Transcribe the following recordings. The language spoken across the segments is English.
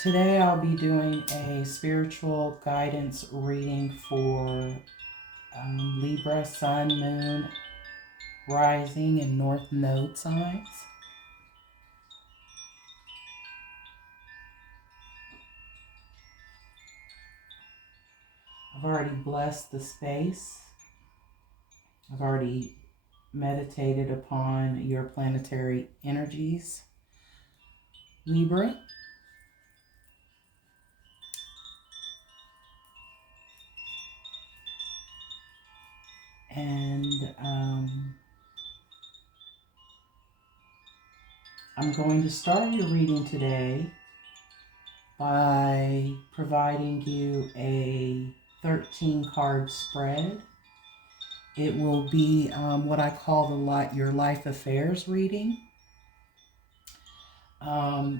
Today I'll be doing a spiritual guidance reading for Libra, Sun, Moon, Rising, and North Node signs. I've already blessed the space. I've already meditated upon your planetary energies, Libra. And I'm going to start your reading today by providing you a 13 card spread. It will be what I call your life affairs reading.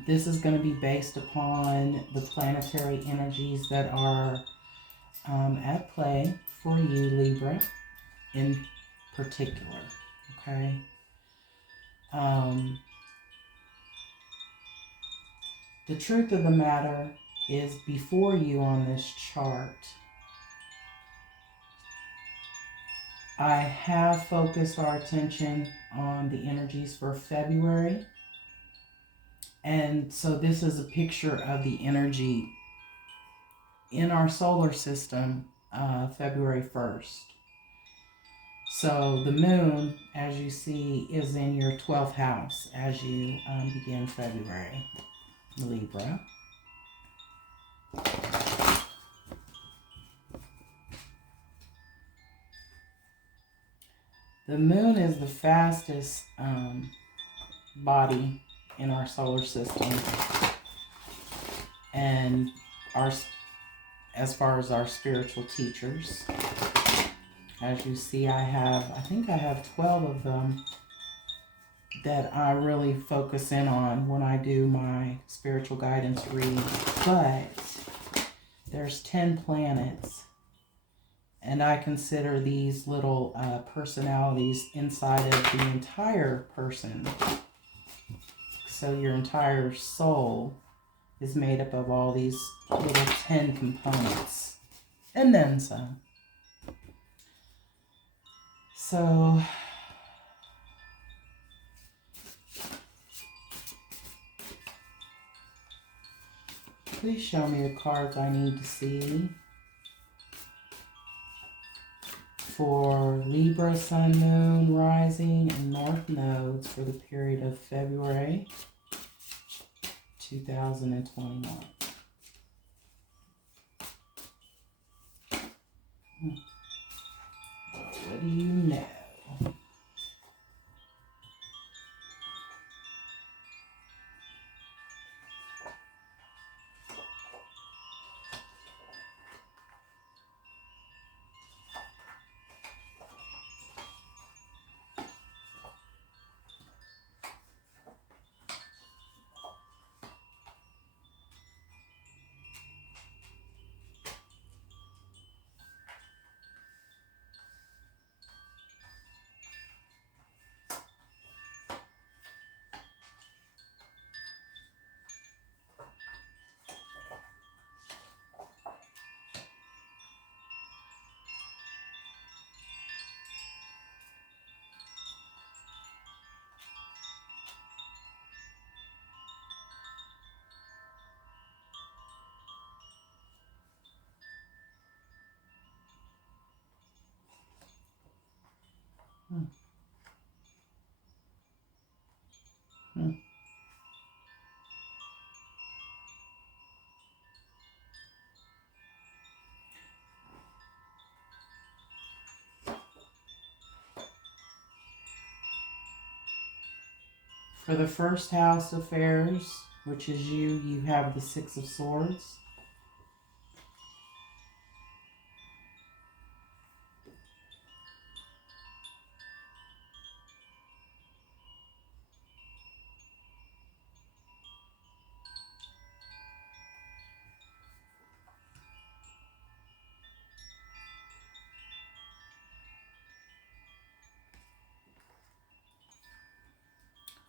This is going to be based upon the planetary energies that are at play for you, Libra, in particular. Okay. The truth of the matter is, before you on this chart, I have focused our attention on the energies for February. And so this is a picture of the energy in our solar system, February 1st. So the moon, as you see, is in your 12th house as you begin February, Libra. The moon is the fastest body in our solar system, and as far as our spiritual teachers. As you see, I think I have 12 of them that I really focus in on when I do my spiritual guidance reading. But there's 10 planets, and I consider these little personalities inside of the entire person. So your entire soul is made up of all these little 10 components, and then some. So please show me the cards I need to see for Libra, Sun, Moon, Rising, and North Nodes for the period of February 2021. What do you know? For the first house affairs, which is you have the Six of Swords.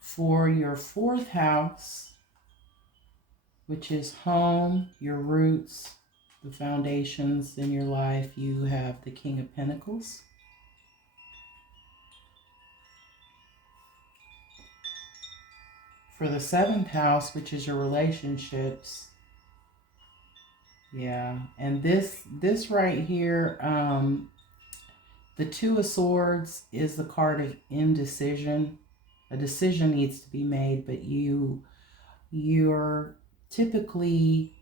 For your fourth house, which is home, your roots, the foundations in your life. You have the King of Pentacles. For the 7th house, which is your relationships. Yeah, and this right here, the Two of Swords is the card of indecision. A decision needs to be made, but you're typically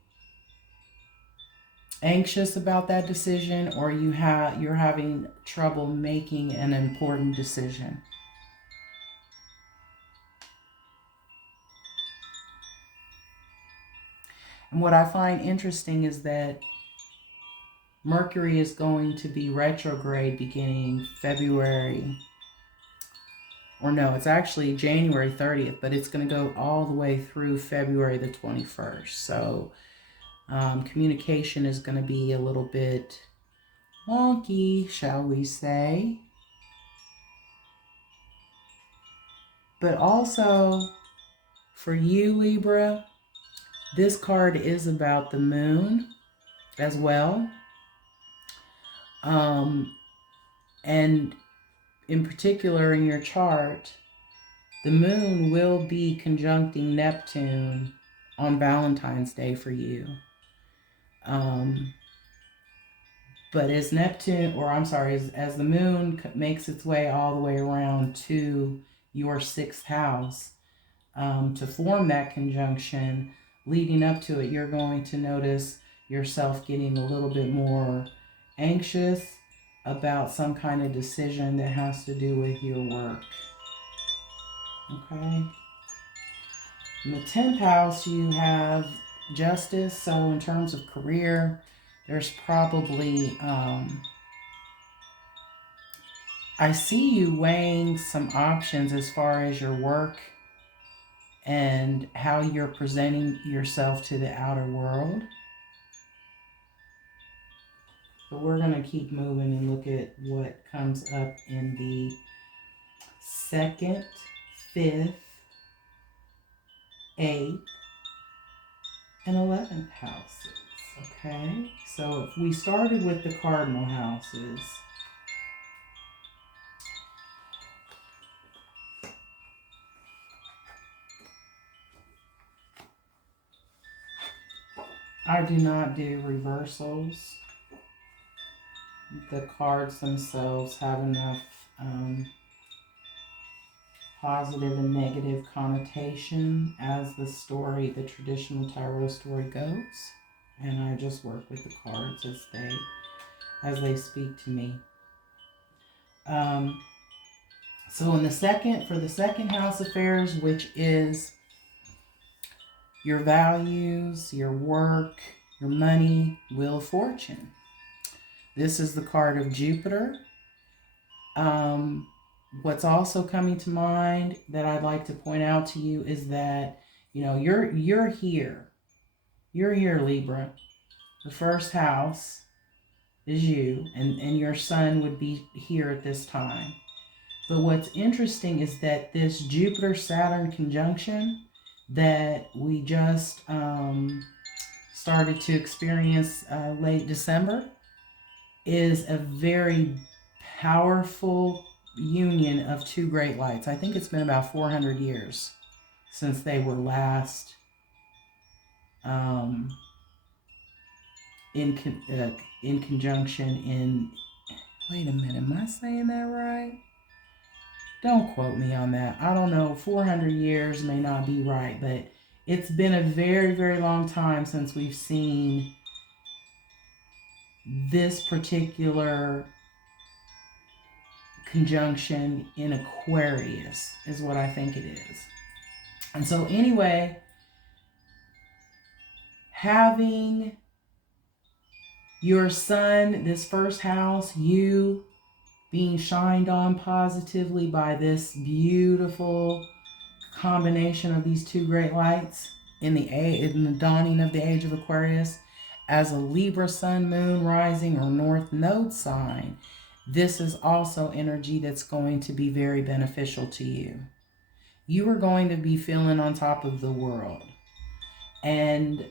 anxious about that decision, or you're having trouble making an important decision. And what I find interesting is that Mercury is going to be retrograde beginning February, or no, it's actually January 30th, but it's going to go all the way through February the 21st. So communication is going to be a little bit wonky, shall we say. But also, for you, Libra, this card is about the moon as well. And in particular in your chart, the moon will be conjuncting Neptune on Valentine's Day for you. But as Neptune, or I'm sorry, as the moon makes its way all the way around to your 6th house, to form that conjunction, leading up to it, you're going to notice yourself getting a little bit more anxious about some kind of decision that has to do with your work. Okay. In the 10th house, you have Justice. So in terms of career, there's probably, I see you weighing some options as far as your work and how you're presenting yourself to the outer world. But we're going to keep moving and look at what comes up in the 2nd, 5th, 8th, and 11th houses. Okay, so if we started with the cardinal houses, I do not do reversals. The cards themselves have enough positive and negative connotation as the story, the traditional tarot story goes. And I just work with the cards as they speak to me. So in the for the 2nd house affairs, which is your values, your work, your money, wheel of fortune. This is the card of Jupiter. What's also coming to mind that I'd like to point out to you is that, you know, you're here. You're here, Libra. The 1st house is you, and your sun would be here at this time. But what's interesting is that this Jupiter-Saturn conjunction that we just started to experience late December is a very powerful union of 2 great lights. I think it's been about 400 years since they were last in conjunction in, wait a minute, am I saying that right? Don't quote me on that. I don't know, 400 years may not be right, but it's been a very, very long time since we've seen this particular conjunction in Aquarius, is what I think it is. And so anyway, having your sun, this 1st house, you being shined on positively by this beautiful combination of these 2 great lights in the dawning of the age of Aquarius, as a Libra sun, moon, rising, or north node sign, this is also energy that's going to be very beneficial to you. You are going to be feeling on top of the world. And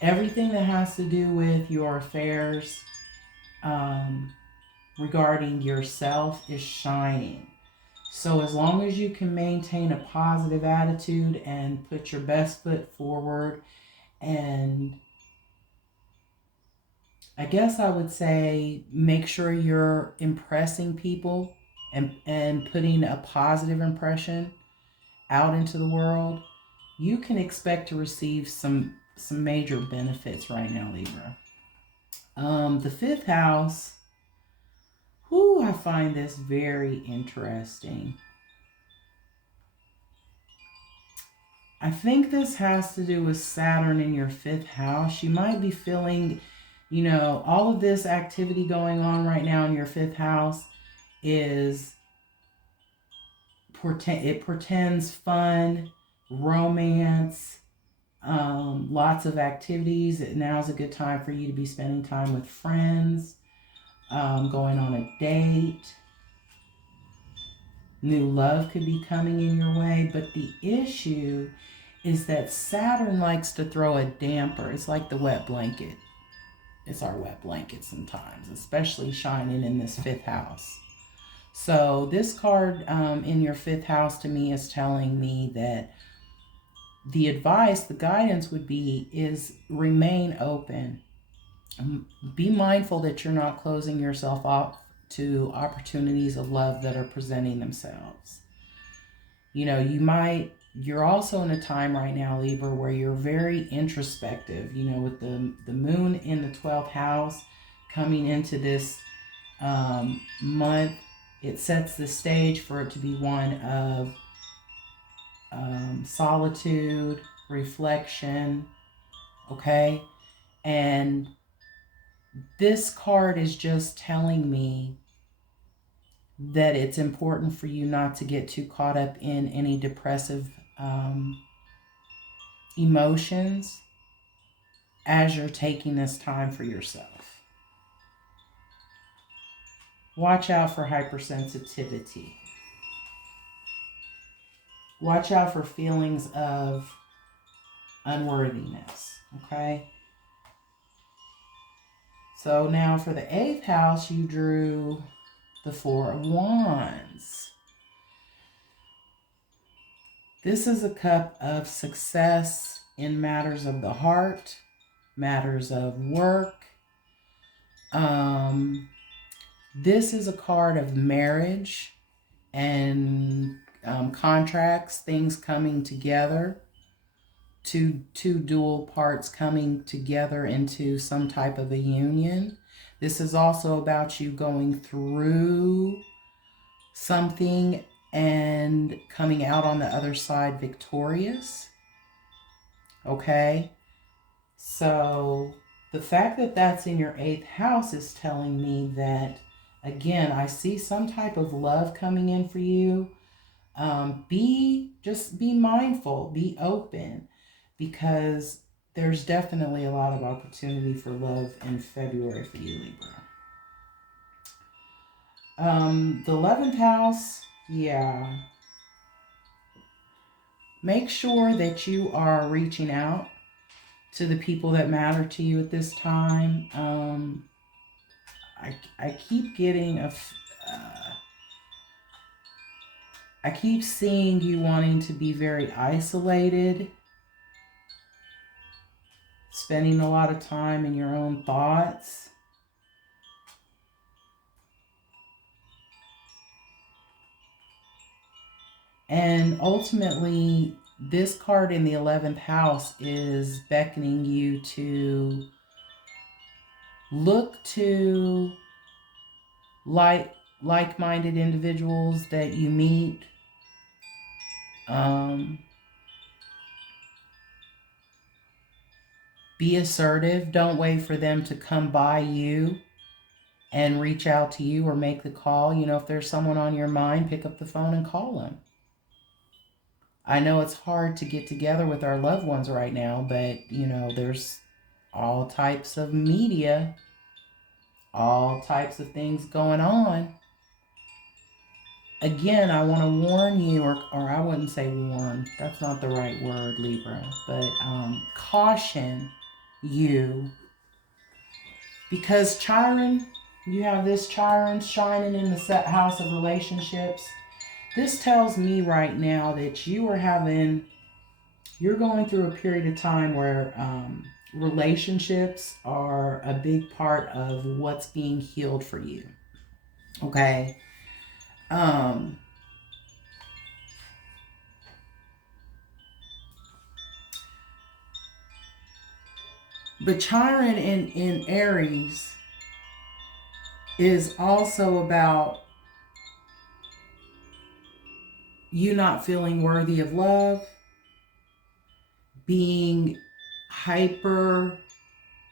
everything that has to do with your affairs regarding yourself is shining. So as long as you can maintain a positive attitude and put your best foot forward, and I guess I would say make sure you're impressing people and putting a positive impression out into the world, you can expect to receive some major benefits right now, Libra. The fifth house, whoo, I find this very interesting. I think this has to do with Saturn in your fifth house. You might be feeling, you know, all of this activity going on right now in your fifth house is it portends fun, romance, lots of activities. Now's a good time for you to be spending time with friends, going on a date. New love could be coming in your way, but the issue is that Saturn likes to throw a damper. It's like the wet blanket. It's our wet blanket sometimes, especially shining in this fifth house. So this card in your fifth house to me is telling me that the advice, the guidance would be is remain open. Be mindful that you're not closing yourself off to opportunities of love that are presenting themselves. You know, you're also in a time right now, Libra, where you're very introspective, you know, with the moon in the 12th house coming into this month. It sets the stage for it to be one of solitude, reflection, okay? And this card is just telling me that it's important for you not to get too caught up in any depressive emotions as you're taking this time for yourself. Watch out for hypersensitivity. Watch out for feelings of unworthiness, okay? So now for the 8th house, you drew the 4 of Wands. This is a cup of success in matters of the heart, matters of work. This is a card of marriage and contracts, things coming together, two dual parts coming together into some type of a union. This is also about you going through something and coming out on the other side victorious. Okay? So the fact that that's in your 8th house is telling me that, again, I see some type of love coming in for you. Just be mindful, be open, because there's definitely a lot of opportunity for love in February for you, Libra. The 11th house, yeah. Make sure that you are reaching out to the people that matter to you at this time. I keep getting I keep seeing you wanting to be very isolated, spending a lot of time in your own thoughts. And ultimately, this card in the 11th house is beckoning you to look to like-minded individuals that you meet. Be assertive. Don't wait for them to come by you and reach out to you or make the call. You know, if there's someone on your mind, pick up the phone and call them. I know it's hard to get together with our loved ones right now, but, you know, there's all types of media, all types of things going on. again, I want to warn you, or I wouldn't say warn, that's not the right word, Libra, but caution you, because Chiron, you have this Chiron shining in the set house of relationships. This tells me right now that you're going through a period of time where relationships are a big part of what's being healed for you. Okay. But Chiron in Aries is also about you not feeling worthy of love, being hyper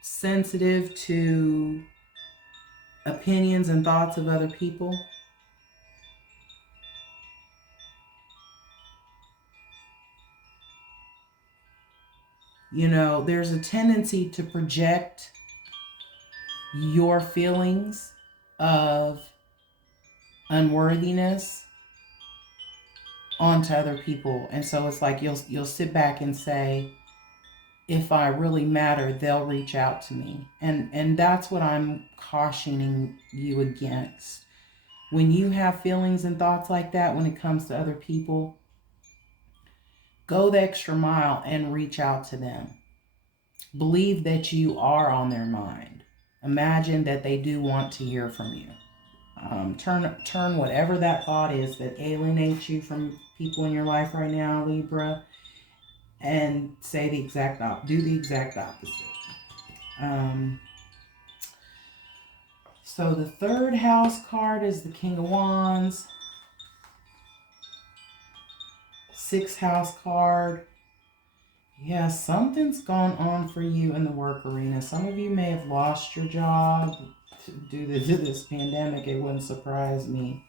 sensitive to opinions and thoughts of other people. You know, there's a tendency to project your feelings of unworthiness onto other people. And so it's like you'll sit back and say, if I really matter, they'll reach out to me. And that's what I'm cautioning you against. When you have feelings and thoughts like that when it comes to other people, go the extra mile and reach out to them. Believe that you are on their mind. Imagine that they do want to hear from you. Turn whatever that thought is that alienates you from people in your life right now, Libra, and say the exact do the exact opposite. So the third house card is the King of Wands. Sixth house card. Yeah, something's gone on for you in the work arena. Some of you may have lost your job due to this pandemic. It wouldn't surprise me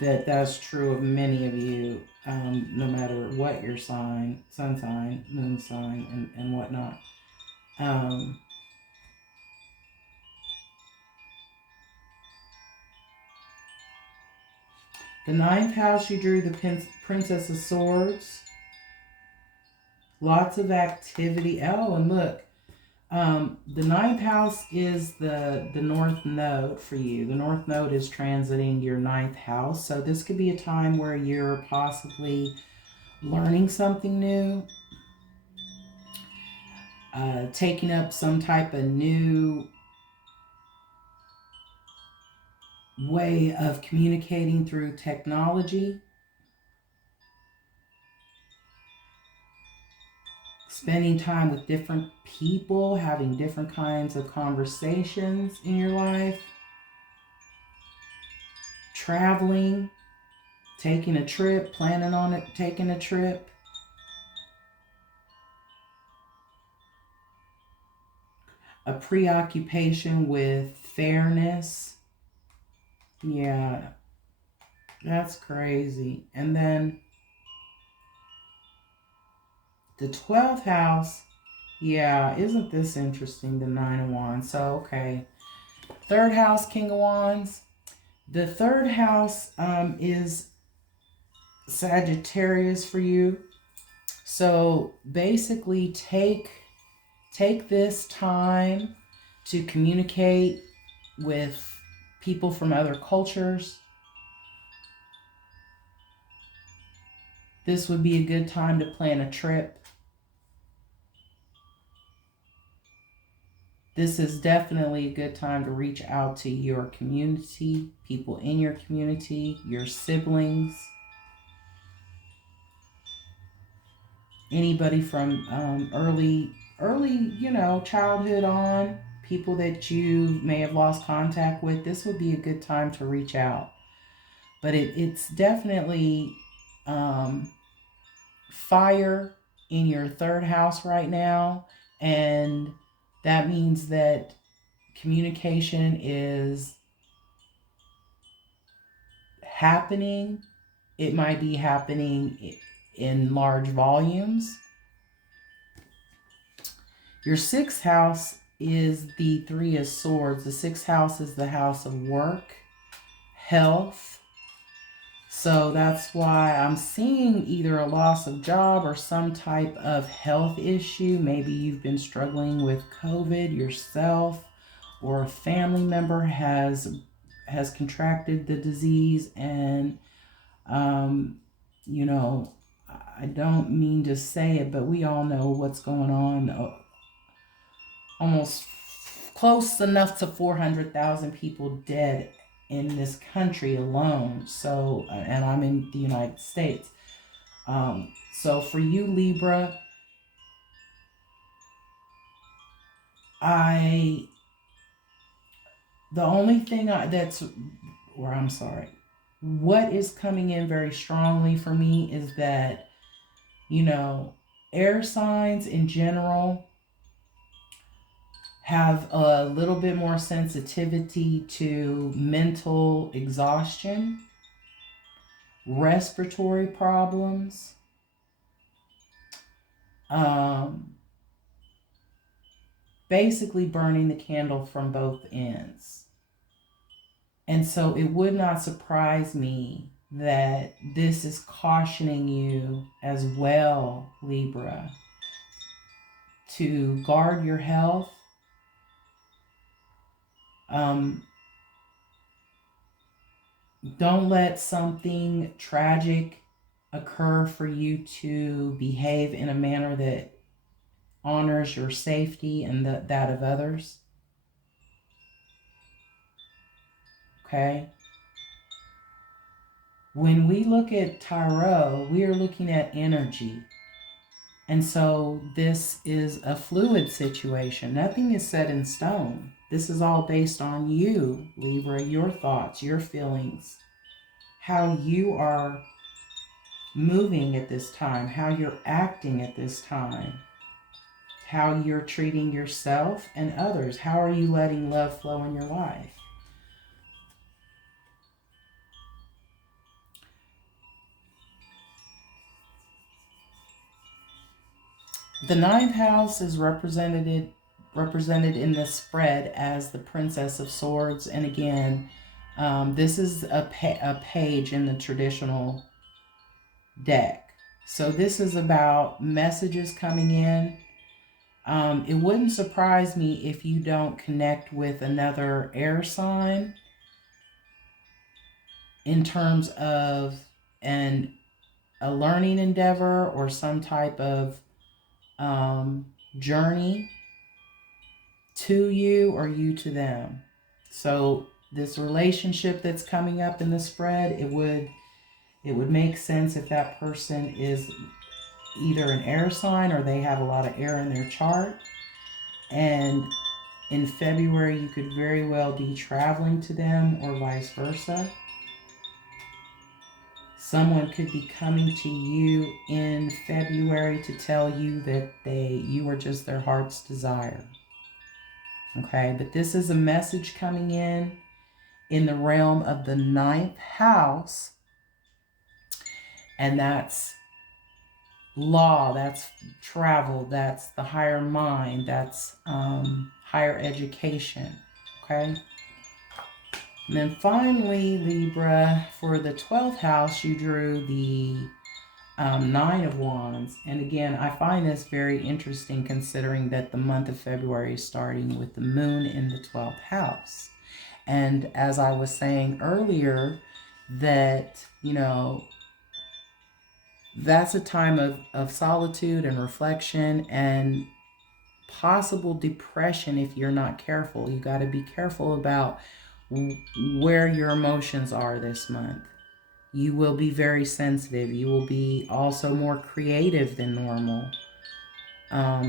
that that's true of many of you, no matter what your sign, sun sign, moon sign, and whatnot. The ninth house, you drew the Princess of Swords. Lots of activity. Oh, and look, the ninth house is the North Node for you. The North Node is transiting your ninth house. So this could be a time where you're possibly learning something new, taking up some type of new way of communicating through technology. Spending time with different people, having different kinds of conversations in your life. Traveling, taking a trip, planning on it, taking a trip. A preoccupation with fairness. Yeah, that's crazy. And then the 12th house, yeah, isn't this interesting? The 9 of Wands. So, okay. Third house, King of Wands. The third house is Sagittarius for you. So basically take this time to communicate with people from other cultures. This would be a good time to plan a trip. This is definitely a good time to reach out to your community, people in your community, your siblings, anybody from early, childhood on, people that you may have lost contact with. This would be a good time to reach out. But it's definitely fire in your third house right now, and that means that communication is happening. It might be happening in large volumes. Your sixth house is the Three of Swords. The sixth house is the house of work, health, So that's why I'm seeing either a loss of job or some type of health issue. Maybe you've been struggling with COVID yourself, or a family member has contracted the disease, and you know, I don't mean to say it, but we all know what's going on. Almost close enough to 400,000 people dead in this country alone. So, and I'm in the United States. So for you, Libra, the only thing I'm sorry, what is coming in very strongly for me is that, air signs in general have a little bit more sensitivity to mental exhaustion, respiratory problems, basically burning the candle from both ends. And so it would not surprise me that this is cautioning you as well, Libra, to guard your health. Don't let something tragic occur for you to behave in a manner that honors your safety and that of others. Okay? When we look at tarot, we are looking at energy. And so this is a fluid situation. Nothing is set in stone. This is all based on you, Libra, your thoughts, your feelings, how you are moving at this time, how you're acting at this time, how you're treating yourself and others. How are you letting love flow in your life? The ninth house is represented in this spread as the Princess of Swords. And again, this is a page in the traditional deck. So this is about messages coming in. It wouldn't surprise me if you don't connect with another air sign in terms of a learning endeavor or some type of journey to you or you to them. So this relationship that's coming up in the spread, it would make sense if that person is either an air sign or they have a lot of air in their chart. And in February, you could very well be traveling to them or vice versa. Someone could be coming to you in February to tell you that you are just their heart's desire. Okay, but this is a message coming in the realm of the ninth house, and that's law, that's travel, that's the higher mind, that's higher education. Okay, and then finally, Libra, for the 12th house, you drew the Nine of Wands. And again, I find this very interesting considering that the month of February is starting with the moon in the 12th house. And as I was saying earlier, that, that's a time of solitude and reflection and possible depression if you're not careful. You got to be careful about where your emotions are this month. You will be very sensitive. You will be also more creative than normal.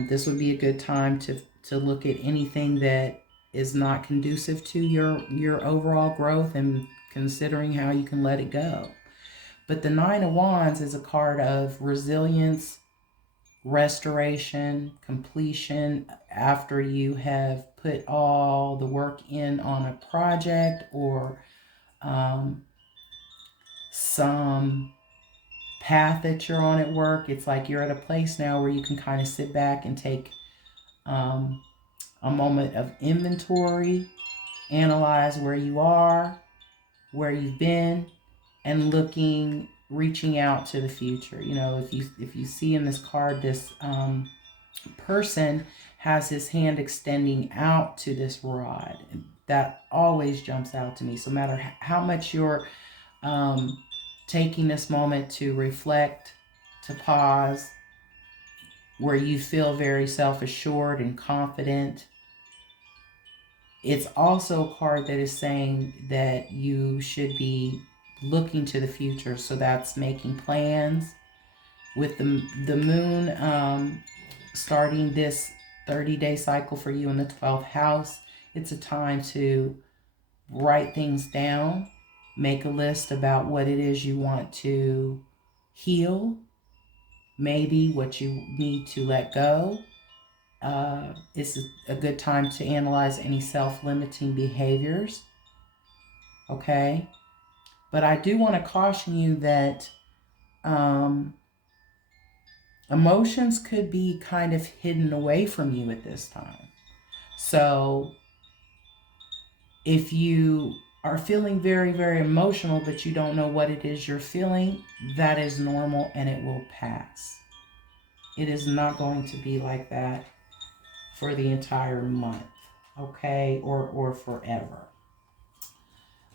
This would be a good time to look at anything that is not conducive to your overall growth and considering how you can let it go. But the Nine of Wands is a card of resilience, restoration, completion after you have put all the work in on a project or some path that you're on at work. It's like you're at a place now where you can kind of sit back and take a moment of inventory, analyze where you are, where you've been, and looking, reaching out to the future. You know, if you see in this card, this person has his hand extending out to this rod. That always jumps out to me. So no matter how much you're taking this moment to reflect, to pause, where you feel very self-assured and confident, it's also a card that is saying that you should be looking to the future. So that's making plans. With the moon starting this 30-day cycle for you in the 12th house, it's a time to write things down, make a list about what it is you want to heal, maybe what you need to let go. It's a good time to analyze any self-limiting behaviors. Okay? But I do want to caution you that emotions could be kind of hidden away from you at this time. So if you are feeling very, very emotional, but you don't know what it is you're feeling, that is normal and it will pass. It is not going to be like that for the entire month, okay, or forever.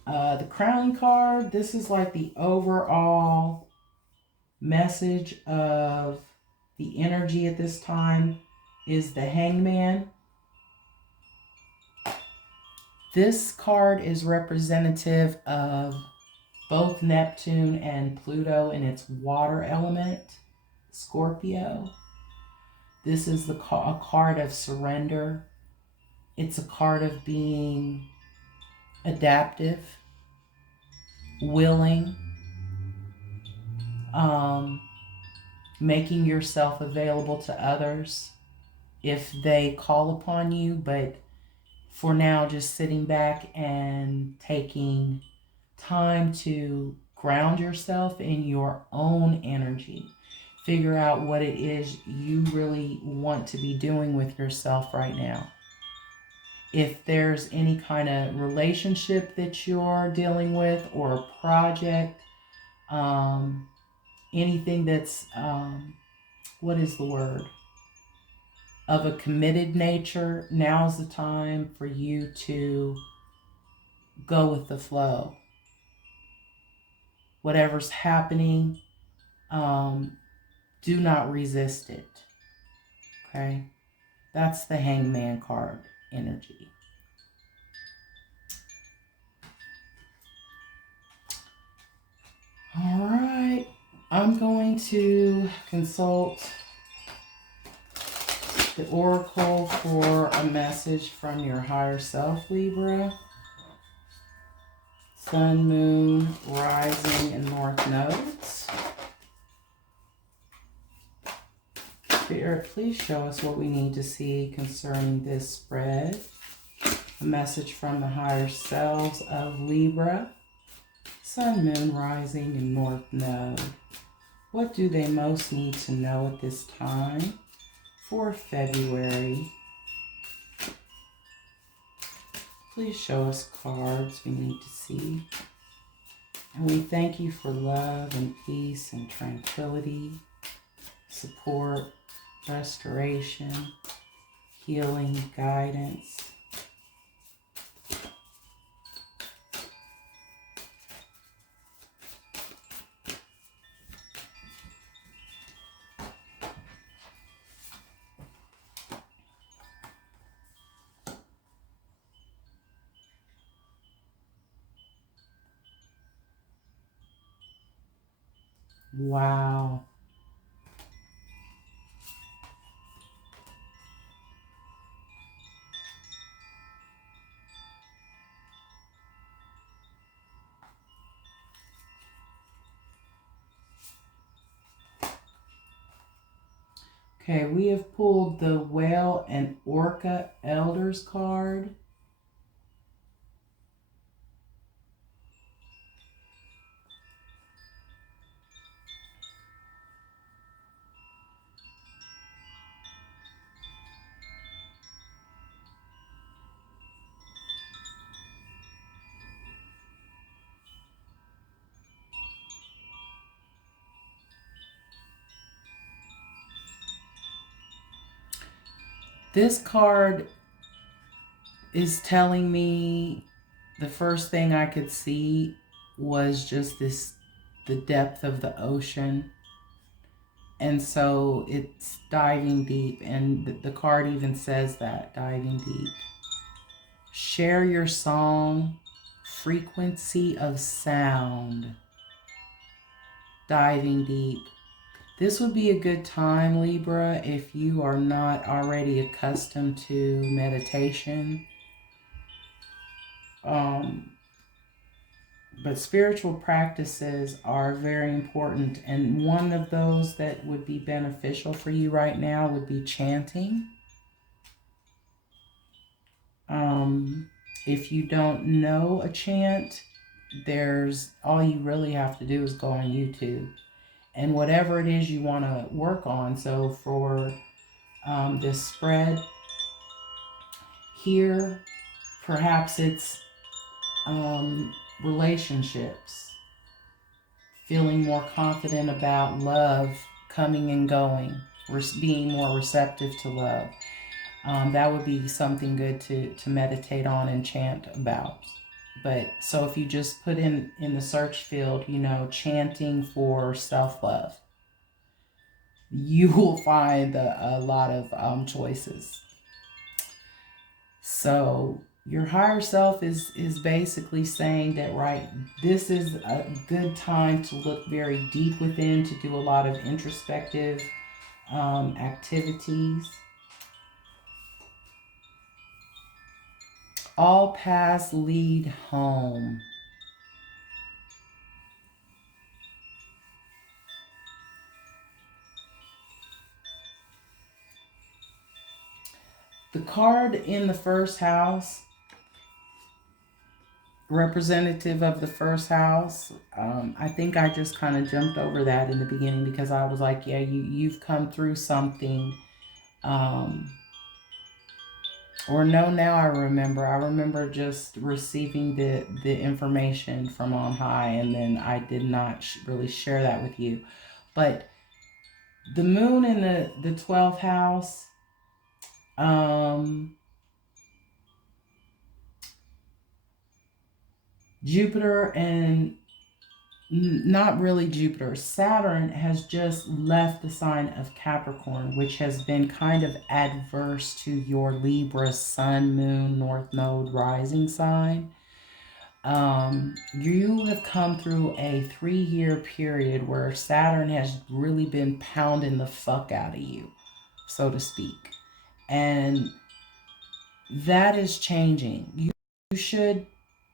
The crowning card, this is like the overall message of the energy at this time is the Hangman. This card is representative of both Neptune and Pluto in its water element, Scorpio. This is a card of surrender. It's a card of being adaptive, willing, making yourself available to others if they call upon you, but for now, just sitting back and taking time to ground yourself in your own energy. Figure out what it is you really want to be doing with yourself right now. If there's any kind of relationship that you're dealing with or a project, anything that's, what is the word? Of a committed nature, now's the time for you to go with the flow. Whatever's happening, do not resist it. Okay? That's the Hangman card energy. All right. I'm going to consult the Oracle for a message from your higher self, Libra. Sun, Moon, Rising, and North Nodes. Spirit, please show us what we need to see concerning this spread. A message from the higher selves of Libra. Sun, Moon, Rising, and North Node. What do they most need to know at this time for February? Please show us cards we need to see. And we thank you for love and peace and tranquility, support, restoration, healing, guidance. Wow. Okay, we have pulled the Whale and Orca Elders card. This card is telling me the first thing I could see was just the depth of the ocean. And so it's diving deep, and the card even says that, diving deep. Share your song, frequency of sound, diving deep. This would be a good time, Libra, if you are not already accustomed to meditation. But spiritual practices are very important, and one of those that would be beneficial for you right now would be chanting. If you don't know a chant, all you really have to do is go on YouTube, and whatever it is you want to work on. So for this spread here, perhaps it's relationships, feeling more confident about love coming and going, being more receptive to love. That would be something good to meditate on and chant about. But so if you just put in the search field, chanting for self-love, you will find a lot of choices. So your higher self is basically saying that, right, this is a good time to look very deep within, to do a lot of introspective activities. All paths lead home. The card in the first house, representative of the first house, I think I just kind of jumped over that in the beginning because I was like, yeah, you've come through something. Or no, now I remember just receiving the information from on high, and then I did not really share that with you. But the moon in the 12th house, Jupiter, and not really Jupiter, Saturn has just left the sign of Capricorn, which has been kind of adverse to your Libra sun, moon, north node, rising sign. You have come through a 3-year period where Saturn has really been pounding the fuck out of you, so to speak. And that is changing. You should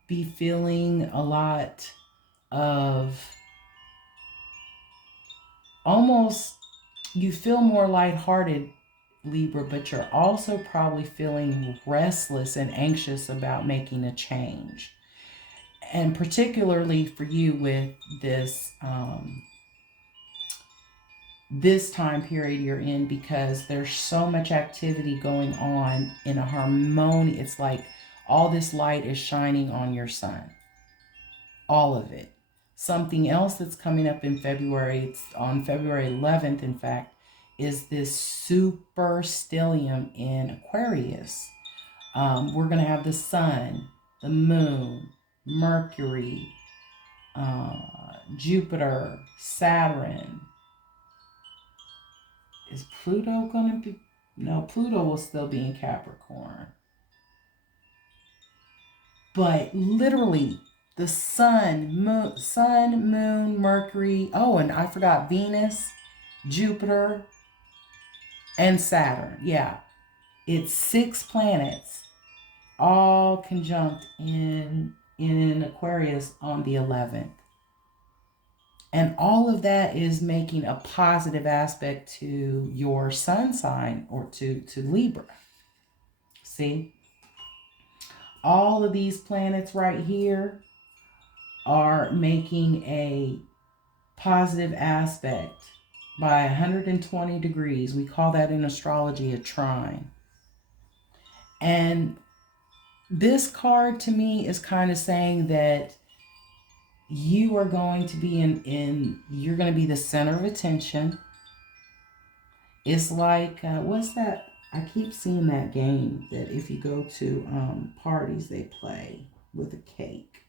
be feeling a lot of almost, you feel more lighthearted, Libra, but you're also probably feeling restless and anxious about making a change. And particularly for you with this this time period you're in, because there's so much activity going on in a harmony. It's like all this light is shining on your sun, all of it. Something else that's coming up in February, it's on February 11th, in fact, is this super stellium in Aquarius. We're going to have the sun, the moon, Mercury, Jupiter, Saturn. Is Pluto going to be? No, Pluto will still be in Capricorn. But literally, the sun, moon, Mercury. Oh, and I forgot Venus, Jupiter, and Saturn. Yeah, it's 6 planets, all conjunct in Aquarius on the 11th. And all of that is making a positive aspect to your sun sign, or to Libra. See? All of these planets right here are making a positive aspect by 120 degrees. We call that in astrology a trine. And this card to me is kind of saying that you are going to be you're going to be the center of attention. It's like, what's that I keep seeing that game that if you go to parties, they play with a cake.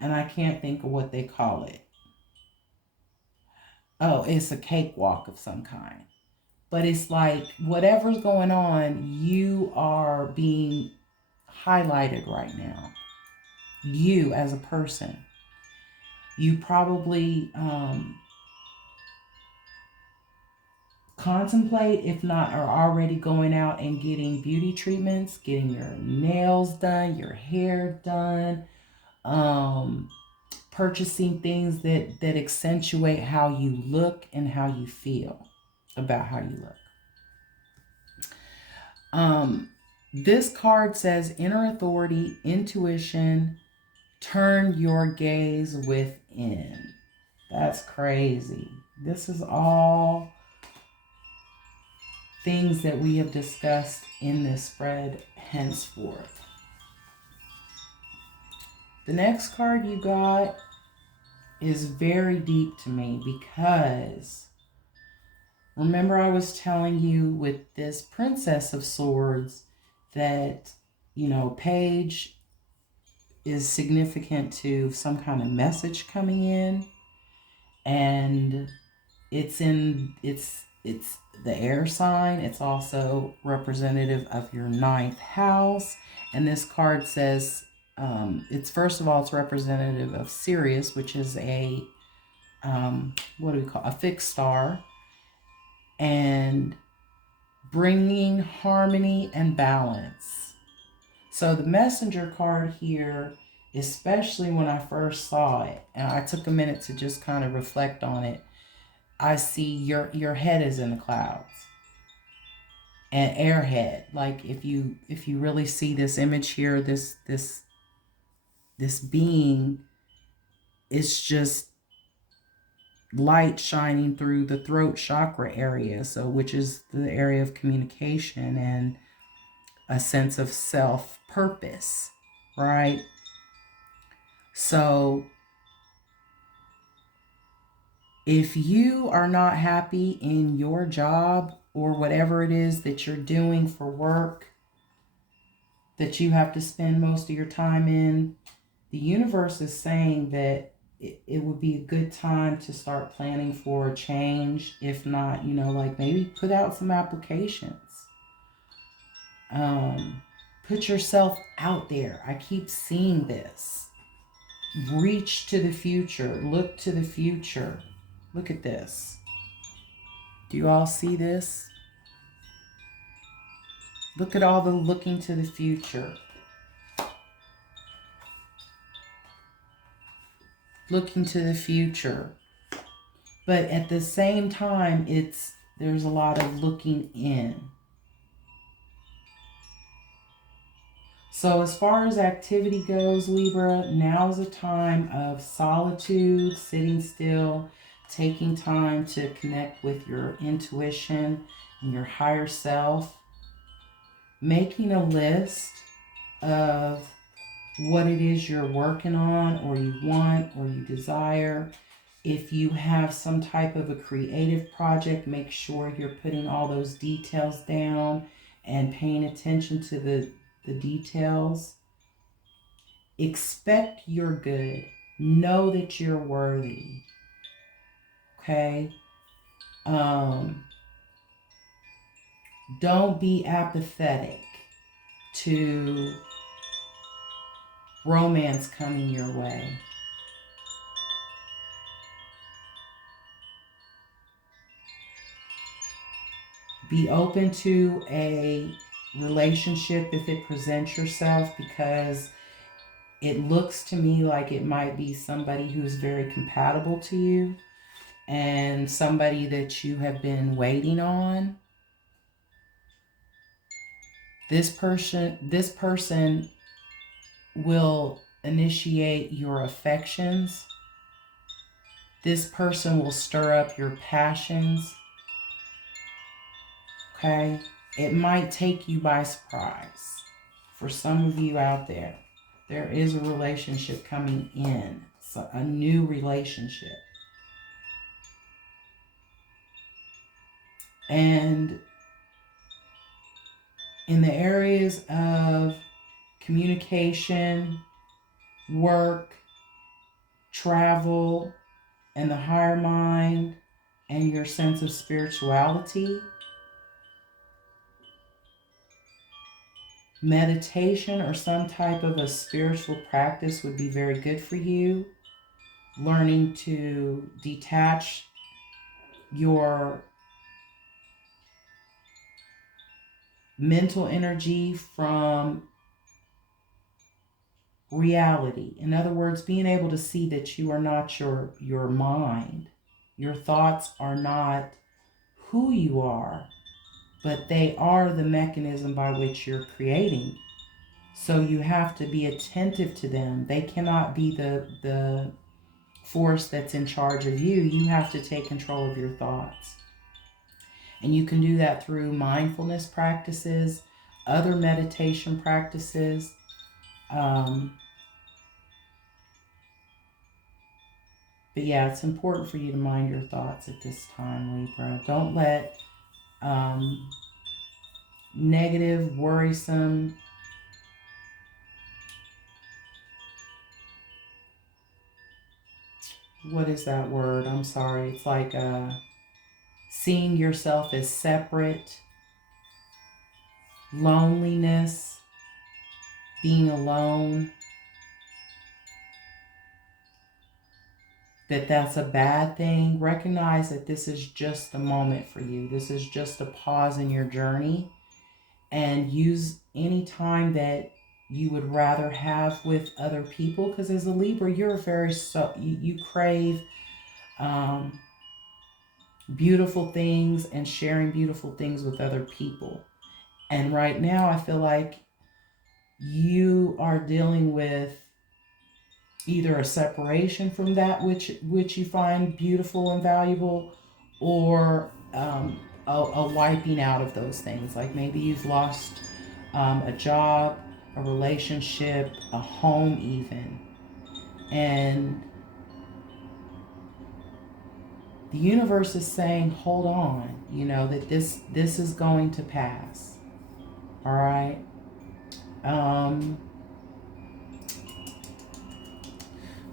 And I can't think of what they call it. Oh, it's a cakewalk of some kind. But it's like whatever's going on, you are being highlighted right now. You as a person. You probably contemplate, if not, are already going out and getting beauty treatments, getting your nails done, your hair done, purchasing things that accentuate how you look and how you feel about how you look. This card says inner authority, intuition, turn your gaze within. That's crazy. This is all things that we have discussed in this spread henceforth. The next card you got is very deep to me because remember I was telling you with this Princess of Swords that, you know, Page is significant to some kind of message coming in, and it's the air sign. It's also representative of your 9th house. And this card says, it's first of all, it's representative of Sirius, which is a, what do we call, a fixed star. And bringing harmony and balance. So the messenger card here, especially when I first saw it, and I took a minute to just kind of reflect on it, I see your head is in the clouds. And airhead, like if you really see this image here, this being is just light shining through the throat chakra area, so which is the area of communication and a sense of self-purpose, right? So if you are not happy in your job or whatever it is that you're doing for work that you have to spend most of your time in, the universe is saying that it would be a good time to start planning for a change. If not, you know, like maybe put out some applications. Put yourself out there. I keep seeing this. Reach to the future. Look to the future. Look at this. Do you all see this? Look at all the looking to the future. Looking to the future. But at the same time, there's a lot of looking in. So as far as activity goes, Libra, now is a time of solitude, sitting still, taking time to connect with your intuition and your higher self, making a list of what it is you're working on or you want or you desire. If you have some type of a creative project, make sure you're putting all those details down and paying attention to the details. Expect you're good. Know that you're worthy. Okay? Don't be apathetic to romance coming your way. Be open to a relationship if it presents yourself, because it looks to me like it might be somebody who's very compatible to you and somebody that you have been waiting on. This person will initiate your affections. This person will stir up your passions. Okay? It might take you by surprise. For some of you out there, there is a relationship coming in. So a new relationship. And in the areas of communication, work, travel, and the higher mind, and your sense of spirituality, meditation or some type of a spiritual practice would be very good for you. Learning to detach your mental energy from reality. In other words, being able to see that you are not your mind. Your thoughts are not who you are, but they are the mechanism by which you're creating. So you have to be attentive to them. They cannot be the force that's in charge of you. You have to take control of your thoughts. And you can do that through mindfulness practices, other meditation practices. But yeah, it's important for you to mind your thoughts at this time, Libra. Don't let negative, worrisome, what is that word? I'm sorry. It's like seeing yourself as separate, loneliness, being alone, that's a bad thing. Recognize that this is just a moment for you. This is just a pause in your journey, and use any time that you would rather have with other people, because as a Libra, you're very you crave beautiful things and sharing beautiful things with other people. And right now I feel like you are dealing with either a separation from that which you find beautiful and valuable, or a wiping out of those things. Like maybe you've lost a job, a relationship, a home even. And the universe is saying, hold on, that this is going to pass. All right.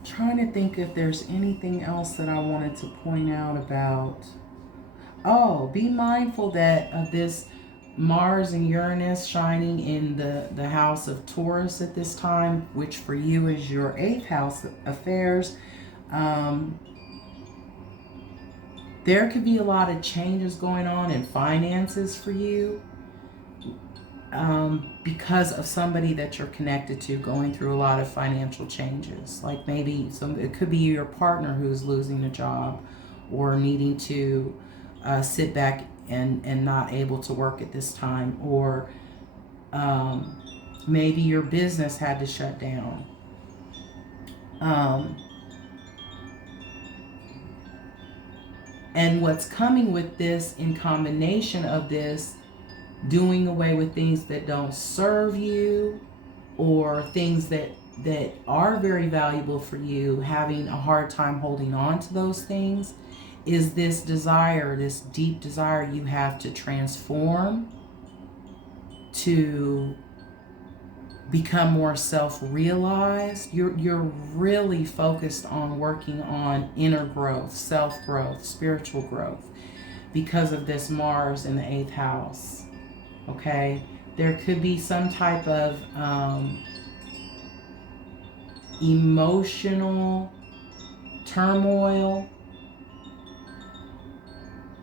Trying to think if there's anything else that I wanted to point out about. Oh, be mindful that of this Mars and Uranus shining in the house of Taurus at this time, which for you is your 8th house affairs. There could be a lot of changes going on in finances for you because of somebody that you're connected to going through a lot of financial changes. Like maybe it could be your partner who's losing a job or needing to sit back and not able to work at this time, or maybe your business had to shut down. And what's coming with this, in combination of this, doing away with things that don't serve you, or things that are very valuable for you, having a hard time holding on to those things, is this desire, this deep desire you have to transform, to become more self-realized. You're really focused on working on inner growth, self-growth, spiritual growth, because of this Mars in the 8th house. Okay, there could be some type of emotional turmoil,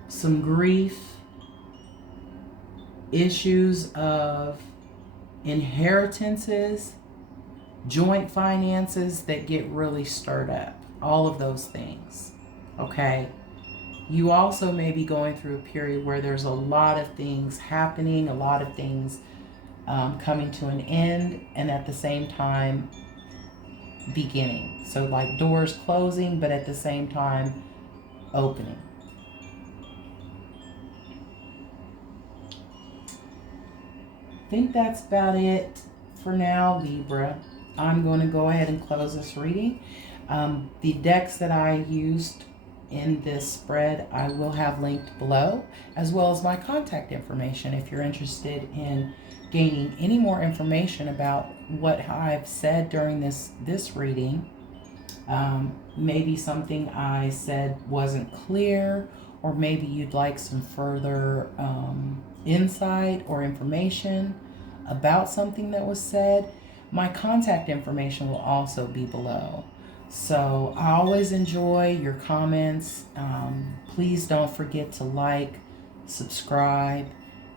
some grief, issues of inheritances, joint finances that get really stirred up, all of those things. Okay, you also may be going through a period where there's a lot of things happening, a lot of things coming to an end, and at the same time beginning. So like doors closing, but at the same time opening. I think that's about it for now, Libra. I'm going to go ahead and close this reading. The decks that I used in this spread I will have linked below, as well as my contact information if you're interested in gaining any more information about what I've said during this reading. Maybe something I said wasn't clear, or maybe you'd like some further insight or information about something that was said. My contact information will also be below. So I always enjoy your comments. Please don't forget to like, subscribe,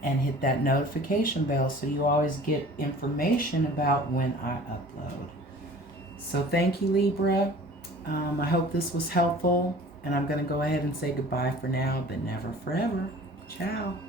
and hit that notification bell so you always get information about when I upload. So thank you, Libra. I hope this was helpful, and I'm going to go ahead and say goodbye for now, but never forever. Ciao.